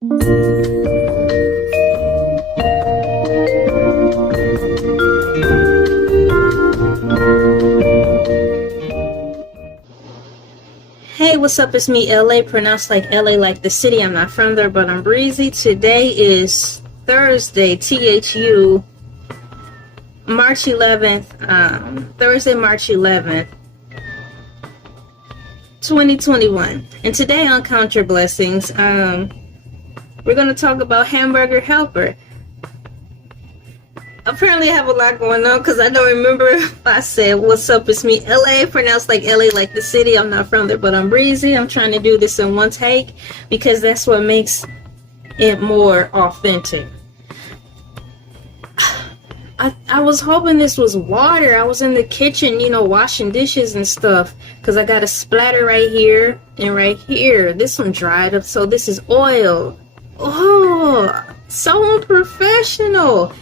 Hey, what's up? It's me, LA, pronounced like LA, like the city. I'm not from there, but I'm breezy. Today is Thursday, THU, March 11th, Thursday, March 11th, 2021. And today on Count Your Blessings, we're going to talk about Hamburger Helper. Apparently I have a lot going on because I don't remember if I said what's up, it's me, LA, pronounced like LA, like the city. I'm not from there, but I'm breezy. I'm trying to do this in one take because that's what makes it more authentic. I was hoping this was water. I was in the kitchen, washing dishes and stuff, because I got a splatter right here and right here. This one dried up, so this is oil. Oh, so unprofessional.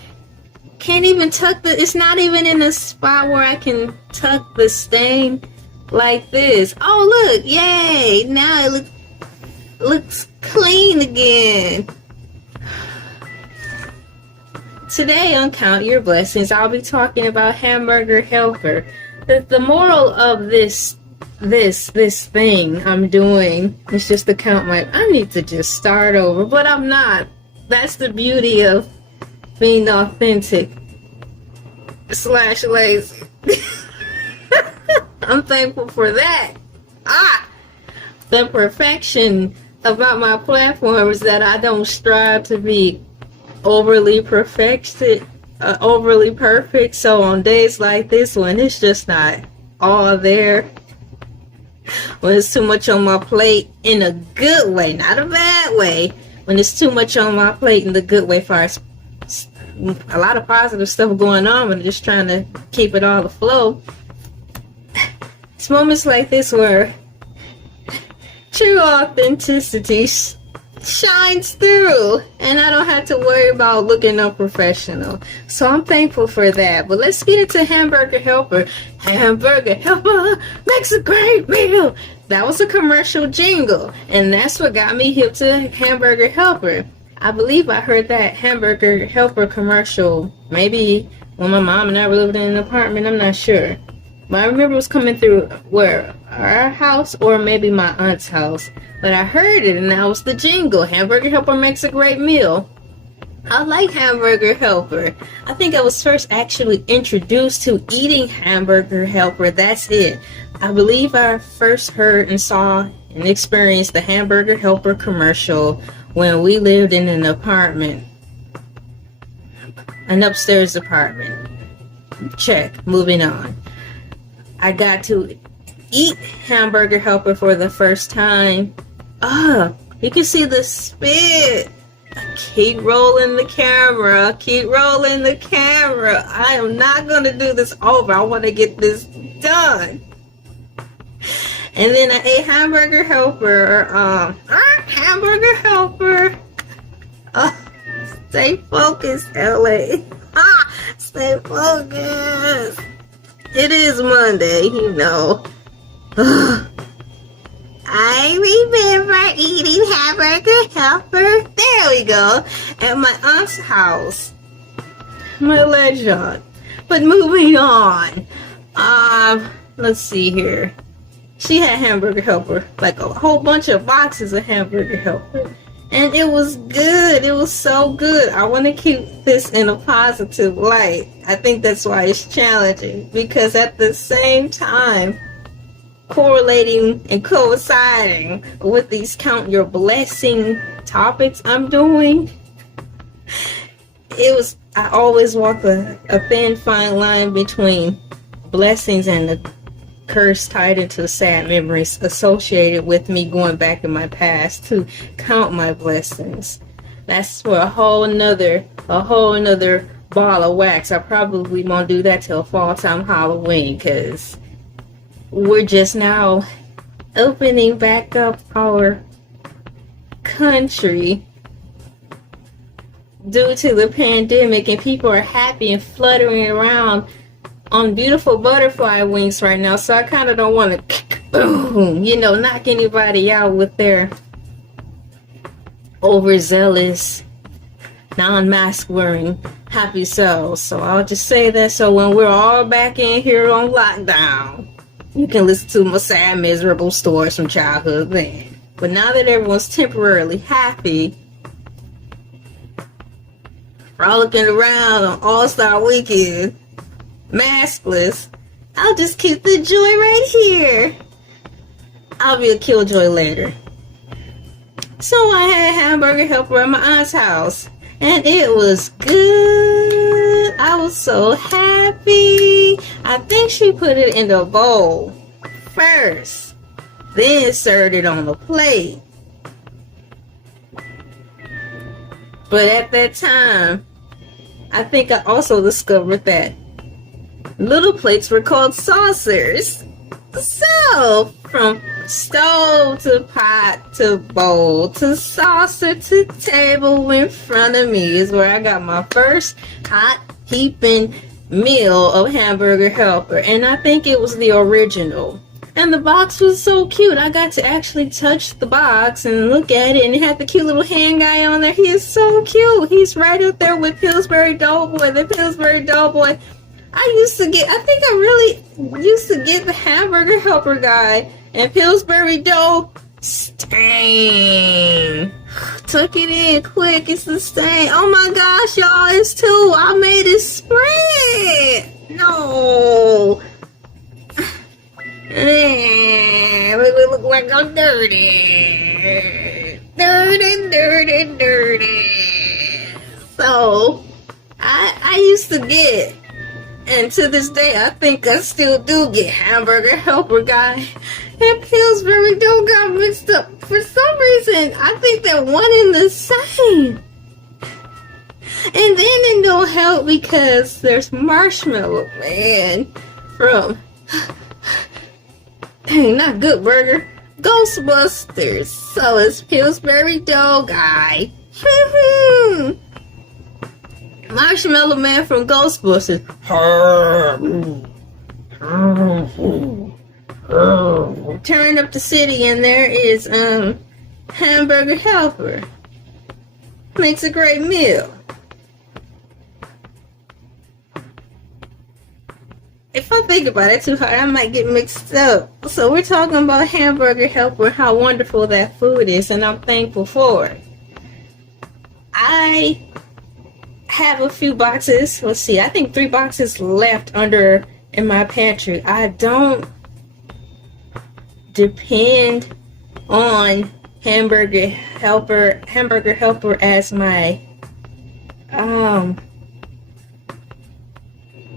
Can't even tuck it's not even in a spot where I can tuck the stain like this. Oh, look, yay, now it looks clean again. Today on Count Your Blessings, I'll be talking about Hamburger Helper. The moral of this thing I'm doing is just to count I need to just start over, but I'm not. That's the beauty of being authentic / lazy. I'm thankful for that. The perfection about my platform is that I don't strive to be overly perfect. So on days like this one, it's just not all there. When it's too much on my plate in a good way, not a bad way. When it's too much on my plate in the good way, for a lot of positive stuff going on, but I'm just trying to keep it all afloat. It's moments like this where true authenticity shines through, and I don't have to worry about looking unprofessional. So I'm thankful for that. But let's get into Hamburger Helper. Hamburger Helper makes a great meal. That was a commercial jingle, and that's what got me hip to Hamburger Helper. I believe I heard that Hamburger Helper commercial maybe when my mom and I were living in an apartment. I'm not sure, but I remember it was coming through our house or maybe my aunt's house. But I heard it, and that was the jingle. Hamburger Helper makes a great meal. I like Hamburger Helper. I think I was first actually introduced to eating Hamburger Helper. That's it. I believe I first heard and saw and experienced the Hamburger Helper commercial when we lived in an apartment, an upstairs apartment. Check, moving on. I got to eat Hamburger Helper for the first time. You can see the spit. Keep rolling the camera. Keep rolling the camera. I am not going to do this over. I want to get this done. And then I ate Hamburger Helper. Hamburger Helper. Stay focused, LA. Stay focused. It is Monday, I remember eating Hamburger Helper. There we go. At my aunt's house. My legend. But moving on. Let's see here. She had Hamburger Helper, like a whole bunch of boxes of Hamburger Helper. And it was good. It was so good. I want to keep this in a positive light. I think that's why it's challenging. Because at the same time, correlating and coinciding with these Count Your Blessing topics I'm doing, I always walk a thin, fine line between blessings and the curse tied into sad memories associated with me going back in my past to count my blessings. That's for a whole nother ball of wax. I probably won't do that till fall time Halloween, because we're just now opening back up our country due to the pandemic, and people are happy and fluttering around on beautiful butterfly wings right now. So I kind of don't want to boom, knock anybody out with their overzealous, non-mask wearing happy selves. So I'll just say that so when we're all back in here on lockdown, you can listen to my sad, miserable stories from childhood then. But now that everyone's temporarily happy, frolicking around on All-Star Weekend, maskless, I'll just keep the joy right here. I'll be a killjoy later. So I had a hamburger helper at my aunt's house, and it was good. I was so happy. I think she put it in the bowl first, then served it on the plate. But at that time, I think I also discovered that little plates were called saucers. So, from stove to pot to bowl to saucer to table in front of me is where I got my first hot heaping meal of hamburger helper. And I think it was the original. And the box was so cute. I got to actually touch the box and look at it, and it had the cute little hand guy on there. He is so cute. He's right up there with Pillsbury Doughboy, the Pillsbury Doughboy. I think I really used to get the hamburger helper guy and Pillsbury dough stain. Took it in quick. It's the stain. Oh my gosh, y'all, it's two. I made it spread. No. Make me look like I'm dirty. Dirty. So, I used to get, and to this day, I think I still do get hamburger helper guy and Pillsbury dough got mixed up. For some reason, I think they're one and the same. And then it don't help because there's Marshmallow Man from, dang, not Good Burger, Ghostbusters. So it's Pillsbury dough guy. Marshmallow Man from Ghostbusters. Turn up the city and there is hamburger helper. Makes a great meal. If I think about it too hard, I might get mixed up. So we're talking about hamburger helper, how wonderful that food is, and I'm thankful for it. I have a few boxes. Let's see, I think 3 boxes left in my pantry. I don't depend on hamburger helper as my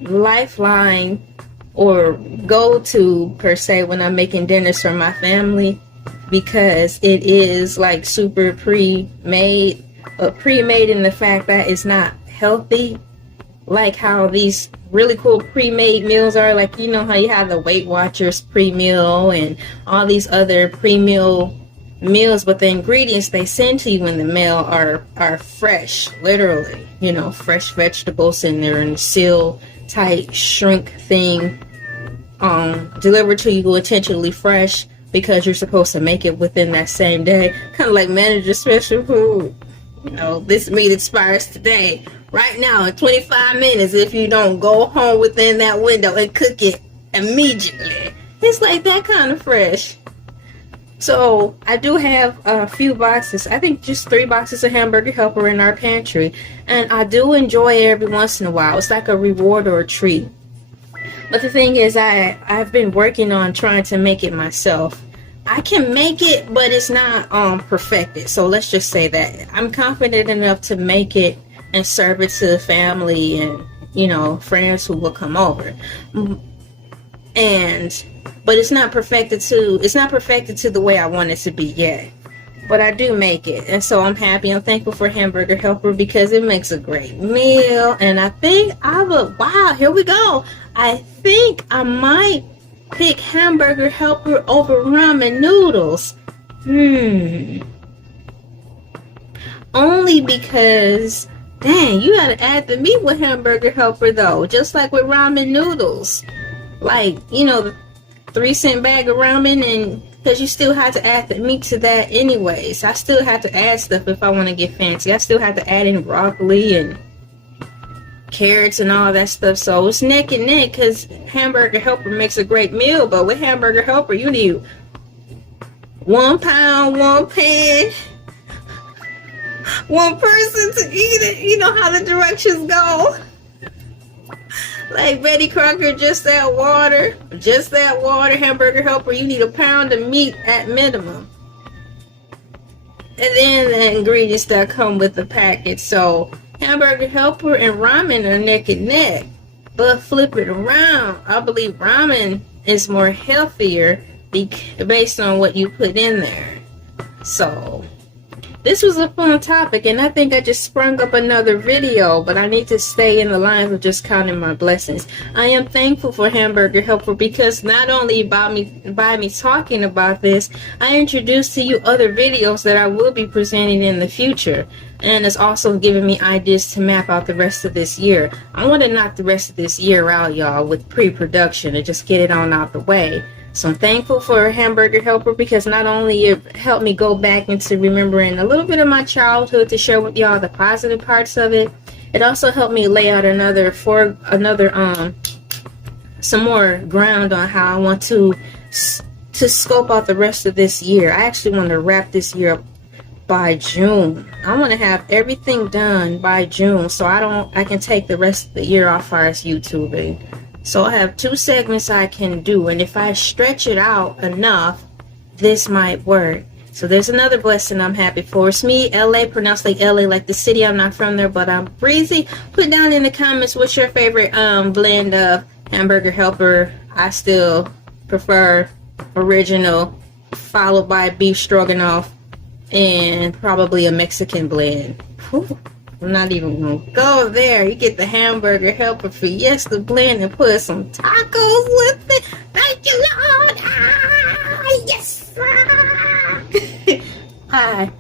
lifeline or go-to per se when I'm making dinners for my family, because it is like super pre-made in the fact that it's not healthy, like how these really cool pre-made meals are. Like, you know how you have the Weight Watchers pre-meal and all these other pre-meal meals, but the ingredients they send to you in the mail are fresh, literally, you know, fresh vegetables, and they're in a seal tight shrink thing, delivered to you intentionally fresh because you're supposed to make it within that same day, kind of like manager special food. You know, this meat expires today, right now, in 25 minutes. If you don't go home within that window and cook it immediately, it's like that kind of fresh. So I do have a few boxes. I think just 3 boxes of hamburger helper in our pantry, and I do enjoy it every once in a while. It's like a reward or a treat. But the thing is, I've been working on trying to make it myself. I can make it, but it's not perfected. So let's just say that I'm confident enough to make it and serve it to family and, you know, friends who will come over. But it's not perfected to the way I want it to be yet. But I do make it, and so I'm happy. I'm thankful for hamburger helper because it makes a great meal. And I think wow, here we go. I think I might pick hamburger helper over ramen noodles. Only because, dang, you gotta add the meat with hamburger helper though, just like with ramen noodles. Like, you know, the 3-cent bag of ramen, and because you still have to add the meat to that anyways. I still have to add stuff if I want to get fancy. I still have to add in broccoli and carrots and all that stuff. So it's neck and neck, because Hamburger Helper makes a great meal, but with Hamburger Helper you need 1 pound, 1 pan, 1 person to eat it. You know how the directions go. Like Betty Crocker, just that water. Hamburger Helper, you need 1 pound of meat at minimum. And then the ingredients that come with the package. So Hamburger Helper and ramen are neck and neck. But flip it around. I believe ramen is more healthier based on what you put in there. So this was a fun topic, and I think I just sprung up another video, but I need to stay in the lines of just counting my blessings. I am thankful for Hamburger Helper, because not only by me talking about this, I introduced to you other videos that I will be presenting in the future, and it's also giving me ideas to map out the rest of this year. I want to knock the rest of this year out, y'all, with pre-production and just get it on out the way. So I'm thankful for Hamburger Helper, because not only it helped me go back into remembering a little bit of my childhood to share with y'all the positive parts of it, it also helped me lay out some more ground on how I want to scope out the rest of this year. I actually want to wrap this year up by June. I want to have everything done by June, so I can take the rest of the year off as far as YouTubing. So I have 2 segments I can do, and if I stretch it out enough, this might work. So there's another blessing I'm happy for. It's me, LA, pronounced like LA, like the city. I'm not from there, but I'm breezy. Put down in the comments what's your favorite blend of Hamburger Helper. I still prefer original, followed by beef stroganoff, and probably a Mexican blend. Whew. I'm not even gonna go there. You get the Hamburger Helper Fiesta blend and put some tacos with it. Thank you, Lord. Ah, yes. Hi.